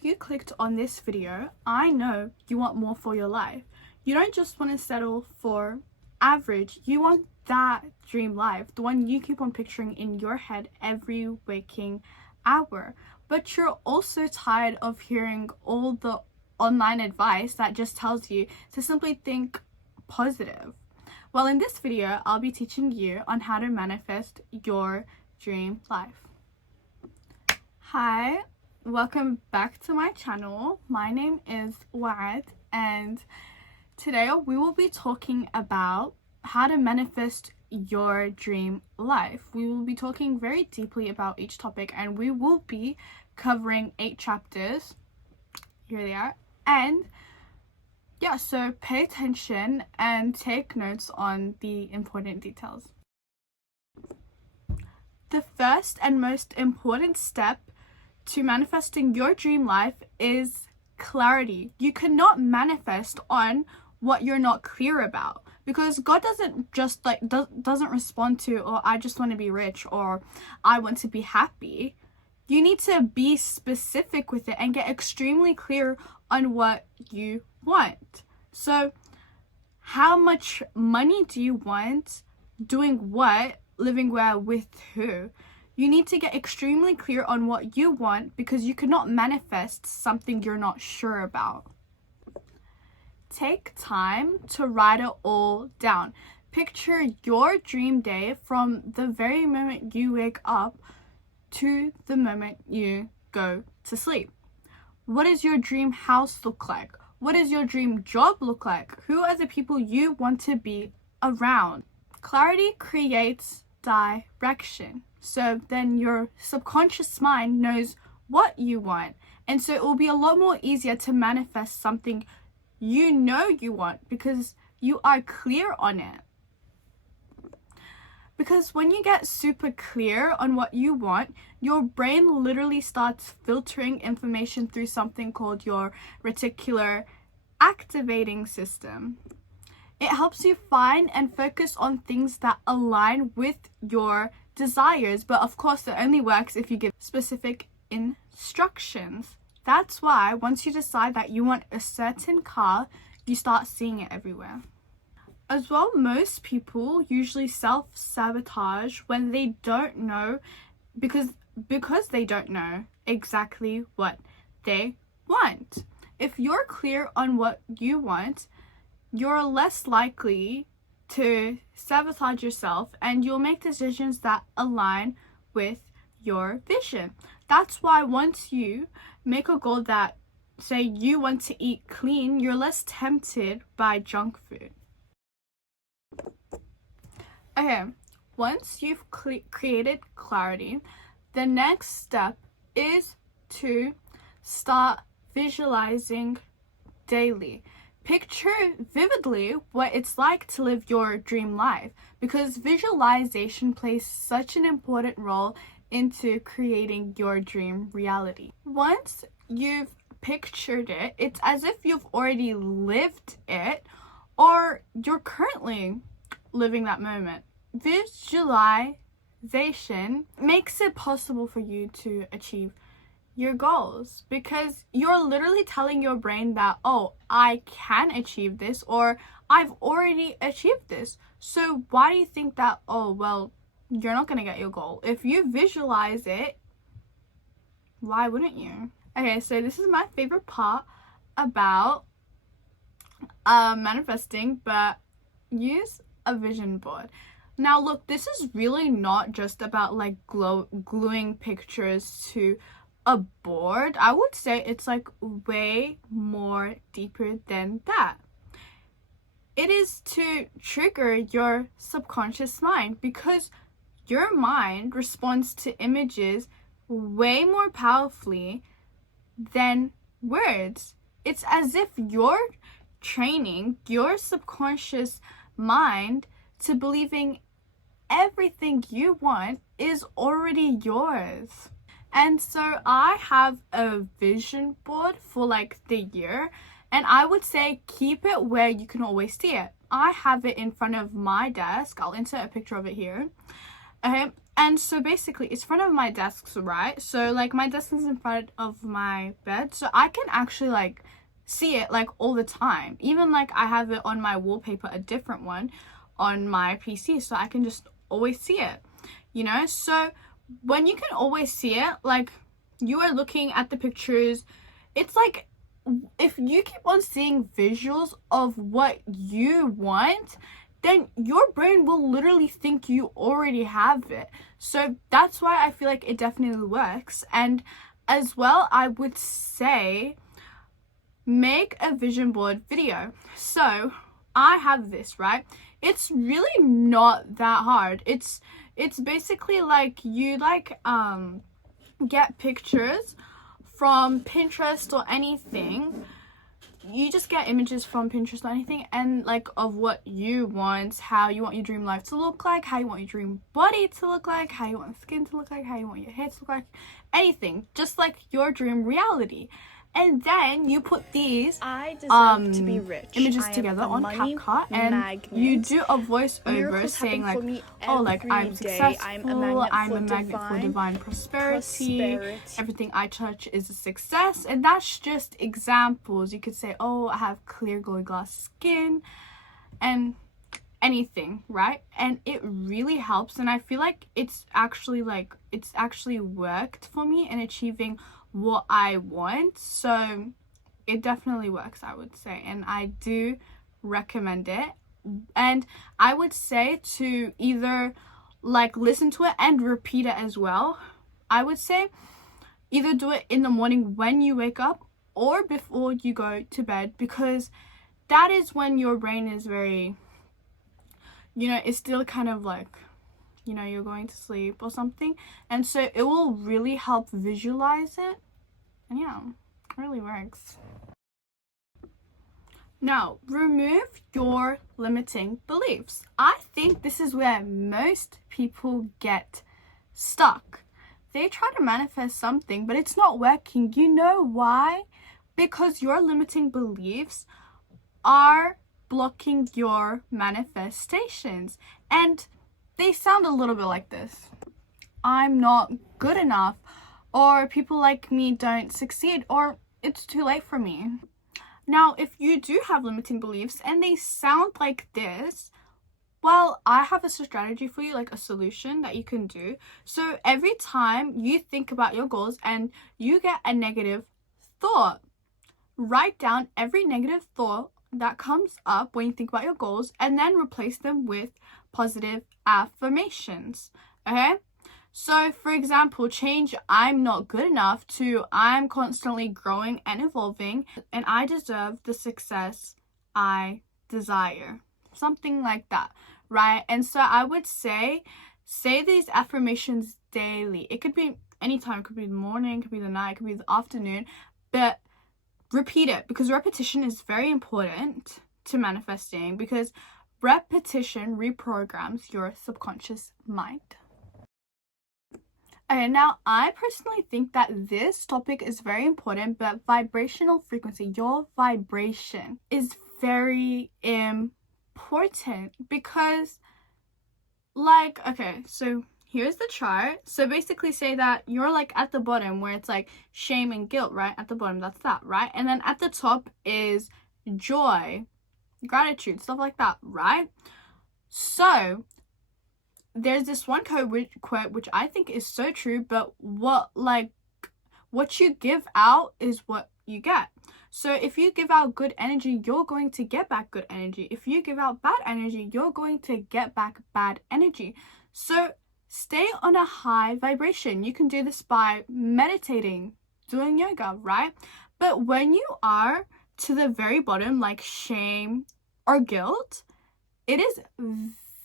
if you clicked on this video, I know you want more for your life. You don't just want to settle for average. You want that dream life, the one you keep on picturing in your head every waking hour. But you're also tired of hearing all the online advice that just tells you to simply think positive. Well, in this video, I'll be teaching you on how to manifest your dream life. Hi, welcome back to my channel. My name is Waad, and today we will be talking about how to manifest your dream life. We will be talking very deeply about each topic, and we will be covering 8 chapters. Here they are. And yeah, so pay attention and take notes on the important details. The first and most important step to manifesting your dream life is clarity. You cannot manifest on what you're not clear about, because God doesn't just doesn't respond to, or I just want to be rich, or I want to be happy. You need to be specific with it and get extremely clear on what you want. So how much money do you want? Doing what? Living where? With who? You need to get extremely clear on what you want, because you cannot manifest something you're not sure about. Take time to write it all down. Picture your dream day from the very moment you wake up to the moment you go to sleep. What does your dream house look like? What does your dream job look like? Who are the people you want to be around? Clarity creates direction. So then your subconscious mind knows what you want. And so it will be a lot more easier to manifest something you know you want, because you are clear on it. Because when you get super clear on what you want, your brain literally starts filtering information through something called your reticular activating system. It helps you find and focus on things that align with your desires, but of course it only works if you give specific instructions. That's why once you decide that you want a certain car, you start seeing it everywhere. As well, most people usually self-sabotage when they don't know, because they don't know exactly what they want. If you're clear on what you want, you're less likely to sabotage yourself, and you'll make decisions that align with your vision. That's why once you make a goal that, say, you want to eat clean, you're less tempted by junk food. Okay, once you've created clarity, the next step is to start visualizing daily. Picture vividly what it's like to live your dream life, because visualization plays such an important role into creating your dream reality. Once you've pictured it, it's as if you've already lived it, or you're currently living that moment. Visualization makes it possible for you to achieve your goals, because you're literally telling your brain that, oh, I can achieve this, or I've already achieved this. So why do you think that, oh, well, you're not gonna get your goal? If you visualize it, why wouldn't you? Okay, so this is my favorite part about manifesting, but use a vision board. Now look, this is really not just about like gluing pictures to a board. I would say it's like way more deeper than that. It is to trigger your subconscious mind, because your mind responds to images way more powerfully than words. It's as if you're training your subconscious mind to believing everything you want is already yours. And so I have a vision board for like the year, and I would say keep it where you can always see it. I have it in front of my desk. I'll insert a picture of it here. Okay, And so basically it's in front of my desk, right? So like my desk is in front of my bed, so I can actually like see it like all the time. Even like I have it on my wallpaper, a different one on my PC, so I can just always see it, you know? So when you can always see it, like you are looking at the pictures, it's like if you keep on seeing visuals of what you want, then your brain will literally think you already have it. So that's why I feel like it definitely works. And as well, I would say make a vision board video. So I have this, right? It's really not that hard. It's basically like you like get pictures from Pinterest or anything. You just get images from Pinterest or anything, and like of what you want, how you want your dream life to look like, how you want your dream body to look like, how you want your skin to look like, how you want your hair to look like, anything, just like your dream reality. And then you put these to be rich. images together on CapCut, and you do a voiceover saying like, oh, like I'm successful, I'm a magnet for divine prosperity, everything I touch is a success. And that's just examples. You could say, oh, I have clear glowing glass skin, and anything, right? And it really helps, and I feel like it's actually worked for me in achieving what I want. So it definitely works, I would say, and I do recommend it. And I would say to either like listen to it and repeat it as well. I would say either do it in the morning when you wake up or before you go to bed, because that is when your brain is very, you know, it's still kind of like, you know, you're going to sleep or something, and so it will really help visualize it. And yeah, it really works. Now, remove your limiting beliefs. I think this is where most people get stuck. They try to manifest something, but it's not working. You know why? Because your limiting beliefs are blocking your manifestations, and they sound a little bit like this: I'm not good enough, or people like me don't succeed, or it's too late for me. Now, if you do have limiting beliefs and they sound like this, well, I have a strategy for you, like a solution that you can do. So every time you think about your goals and you get a negative thought, write down every negative thought that comes up when you think about your goals, and then replace them with positive affirmations. Okay? So for example, change I'm not good enough to I'm constantly growing and evolving, and I deserve the success I desire. Something like that, right? And so I would say these affirmations daily. It could be anytime. It could be the morning, it could be the night, it could be the afternoon, but repeat it, because repetition is very important to manifesting, because repetition reprograms your subconscious mind. Okay, now I personally think that this topic is very important, but vibrational frequency, your vibration, is very important, because like, okay, so here's the chart. So basically say that you're like at the bottom where it's like shame and guilt, right? At the bottom, that's that, right? And then at the top is joy, gratitude, stuff like that, right? So there's this one quote which I think is so true, but what you give out is what you get. So if you give out good energy, you're going to get back good energy. If you give out bad energy, you're going to get back bad energy. So stay on a high vibration. You can do this by meditating, doing yoga, right? But when you are to the very bottom, like shame or guilt, it is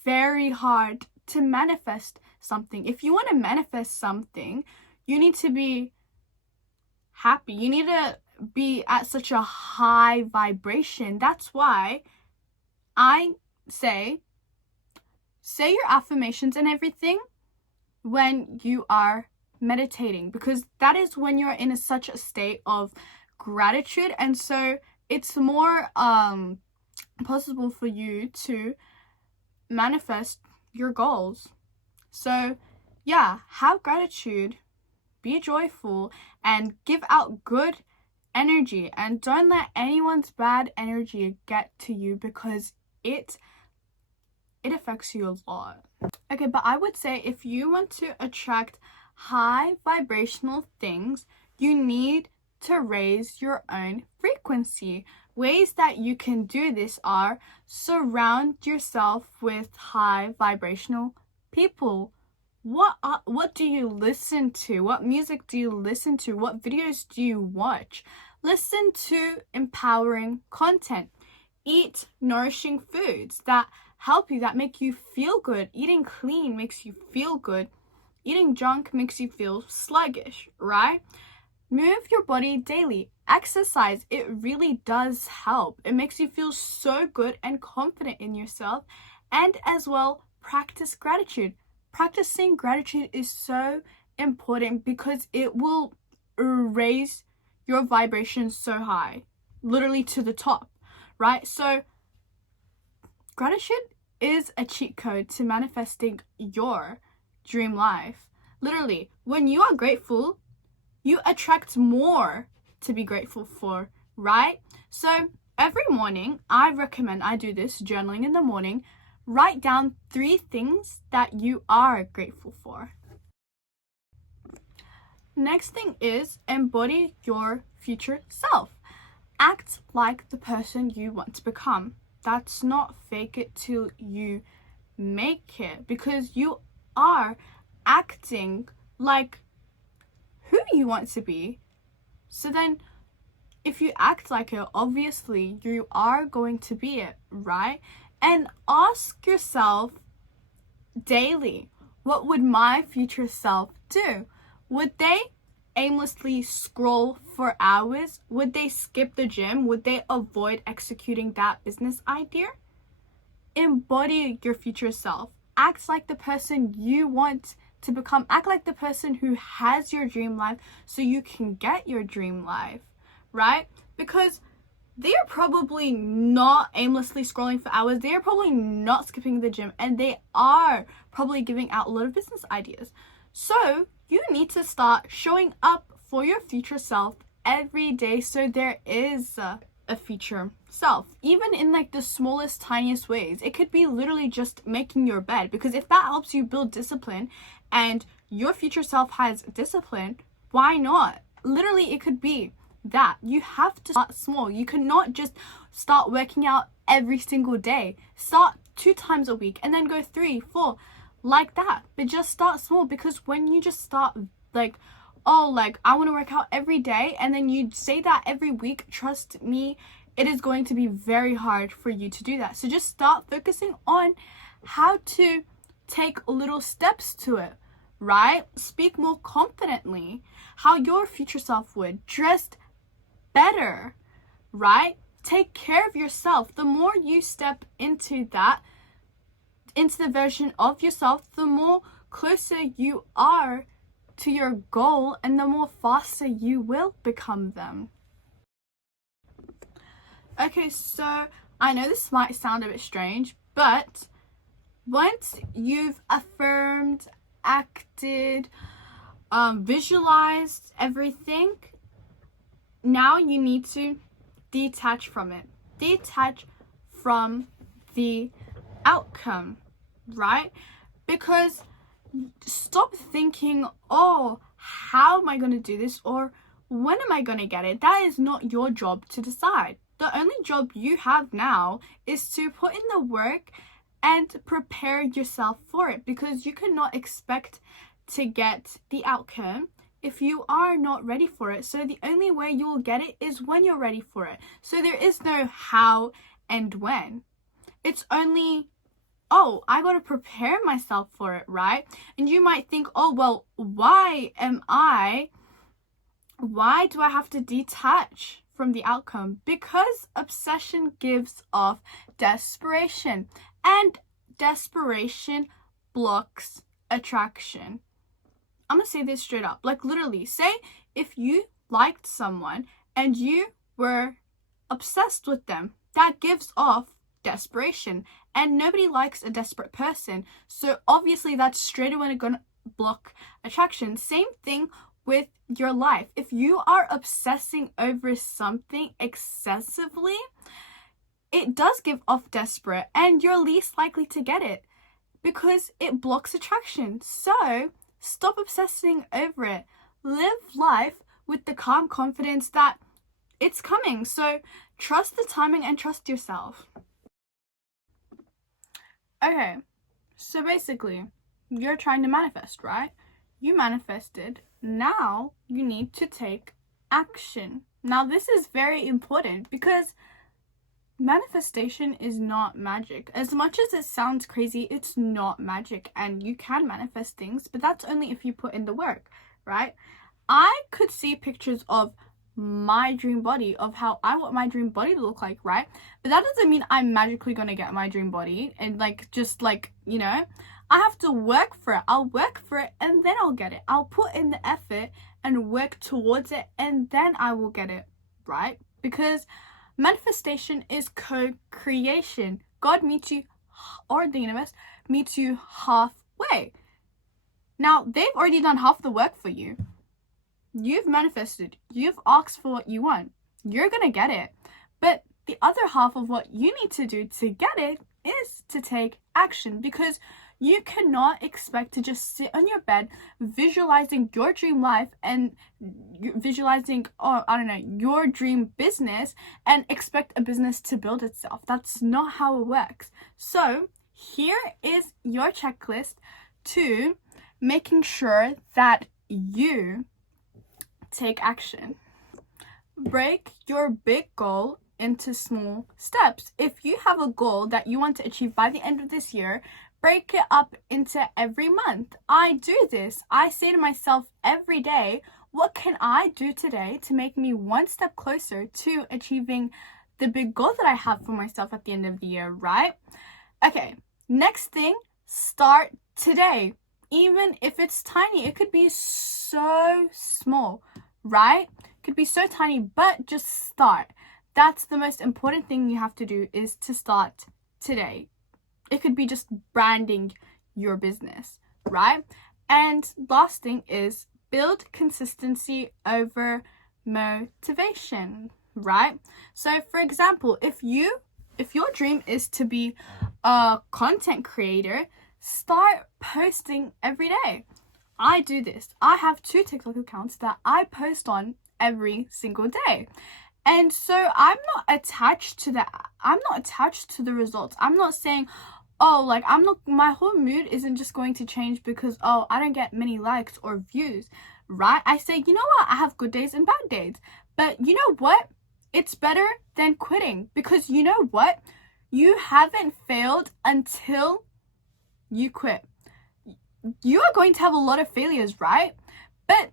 very hard to manifest something. If you want to manifest something, you need to be happy. You need to be at such a high vibration. That's why I say your affirmations and everything when you are meditating, because that is when you're in such a state of gratitude, and so it's more possible for you to manifest your goals. So yeah, have gratitude, be joyful, and give out good energy, and don't let anyone's bad energy get to you, because it affects you a lot. Okay, but I would say if you want to attract high vibrational things, you need to raise your own frequency. Ways that you can do this are surround yourself with high vibrational people. What do you listen to? What music do you listen to? What videos do you watch? Listen to empowering content. Eat nourishing foods that help you, that make you feel good. Eating clean makes you feel good. Eating junk makes you feel sluggish, right? Move your body daily. Exercise, it really does help. It makes you feel so good and confident in yourself. And as well, practice gratitude. Practicing gratitude is so important because it will raise your vibration so high, literally to the top, right? So gratitude is a cheat code to manifesting your dream life. Literally, when you are grateful, you attract more to be grateful for, right? So every morning, I recommend I do this, journaling in the morning. Write down 3 things that you are grateful for. Next thing is embody your future self. Act like the person you want to become. That's not fake it till you make it, because you are acting like who you want to be. So then if you act like it, obviously you are going to be it, right? And ask yourself daily, what would my future self do? Would they aimlessly scroll for hours? Would they skip the gym? Would they avoid executing that business idea? Embody your future self. Act like the person you want to become. Act like the person who has your dream life so you can get your dream life, right? Because they're probably not aimlessly scrolling for hours. They're probably not skipping the gym, and they are probably giving out a lot of business ideas. So you need to start showing up for your future self every day, so there is a future self, even in like the smallest, tiniest ways. It could be literally just making your bed, because if that helps you build discipline and your future self has discipline, why not? Literally, it could be that. You have to start small. You cannot just start working out every single day. Start 2 times a week and then go 3, 4, like that. But just start small, because when you just start like, oh, like I want to work out every day, and then you say that every week, trust me, it is going to be very hard for you to do that. So just start focusing on how to take little steps to it, right? Speak more confidently, how your future self would. Dress better, right? Take care of yourself. The more you step into that, into the version of yourself, the more closer you are to your goal, and the more faster you will become them. Okay, so I know this might sound a bit strange, but once you've affirmed, acted, visualized everything, now you need to detach from it. Detach from the outcome, right? Because stop thinking, oh, how am I going to do this? Or when am I going to get it? That is not your job to decide. The only job you have now is to put in the work and prepare yourself for it, because you cannot expect to get the outcome if you are not ready for it. So the only way you will get it is when you're ready for it. So there is no how and when. It's only, oh, I got to prepare myself for it, right? And you might think, oh, well, why do I have to detach from the outcome? Because obsession gives off desperation, and desperation blocks attraction. I'm gonna say this straight up. Like, literally, say if you liked someone and you were obsessed with them, that gives off desperation, and nobody likes a desperate person. So obviously that's straight away block attraction. Same thing with your life. If you are obsessing over something excessively, it does give off desperate, and you're least likely to get it because it blocks attraction. So stop obsessing over it. Live life with the calm confidence that it's coming. So trust the timing and trust yourself. Okay, so basically, you're trying to manifest, right? You manifested. Now you need to take action. Now this is very important because manifestation is not magic. As much as it sounds crazy, it's not magic, and you can manifest things, but that's only if you put in the work, right? I could see pictures of my dream body, of how I want my dream body to look like, right? But that doesn't mean I'm magically gonna get my dream body and I have to work for it. I'll work for it and then I'll get it. I'll put in the effort and work towards it and then I will get it, right? Because manifestation is co-creation. God meets you, or the universe meets you halfway. Now, they've already done half the work for you. You've manifested. You've asked for what you want. You're gonna get it. But the other half of what you need to do to get it is to take action, because you cannot expect to just sit on your bed visualizing your dream life and visualizing, your dream business and expect a business to build itself. That's not how it works. So here is your checklist to making sure that you take action. Break your big goal into small steps. If you have a goal that you want to achieve by the end of this year, break it up into every month. I do this. I say to myself every day, what can I do today to make me one step closer to achieving the big goal that I have for myself at the end of the year, right? Okay, next thing, start today. Even if it's tiny, it could be so small, right? It could be so tiny, but just start. That's the most important thing you have to do, is to start today. It could be just branding your business, right? And last thing is build consistency over motivation, right? So for example, if your dream is to be a content creator, start posting every day. I do this. I have 2 TikTok accounts that I post on every single day. And so I'm not attached to the results. I'm not saying, my whole mood isn't just going to change because, I don't get many likes or views, right? I say, you know what? I have good days and bad days. But you know what? It's better than quitting, because you know what? You haven't failed until you quit. You are going to have a lot of failures, right? But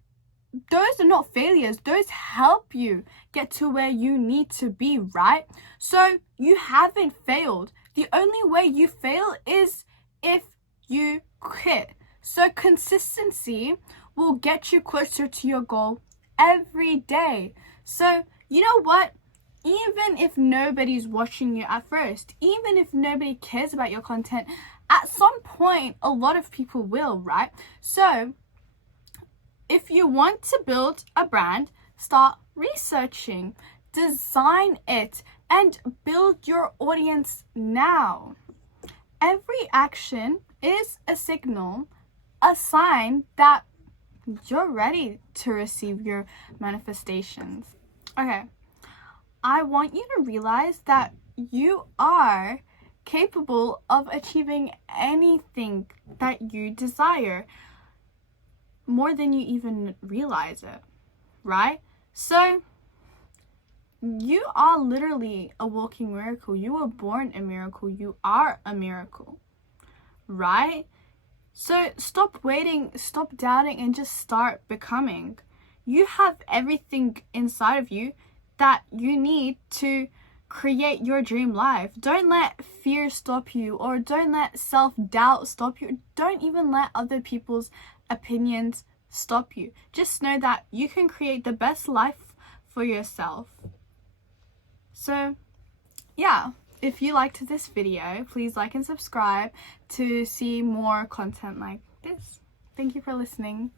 those are not failures. Those help you get to where you need to be, right? So you haven't failed. The only way you fail is if you quit. So consistency will get you closer to your goal every day. So you know what? Even if nobody's watching you at first, even if nobody cares about your content, at some point, a lot of people will, right? So if you want to build a brand, start researching, design it, and build your audience now. Every action is a signal, a sign that you're ready to receive your manifestations. Okay, I want you to realize that you are capable of achieving anything that you desire, more than you even realize it, right? So you are literally a walking miracle. You were born a miracle. You are a miracle, right? So stop waiting, stop doubting, and just start becoming. You have everything inside of you that you need to create your dream life. Don't let fear stop you, or don't let self-doubt stop you. Don't even let other people's opinions stop you. Just know that you can create the best life for yourself. So yeah, if you liked this video, please like and subscribe to see more content like this. Thank you for listening.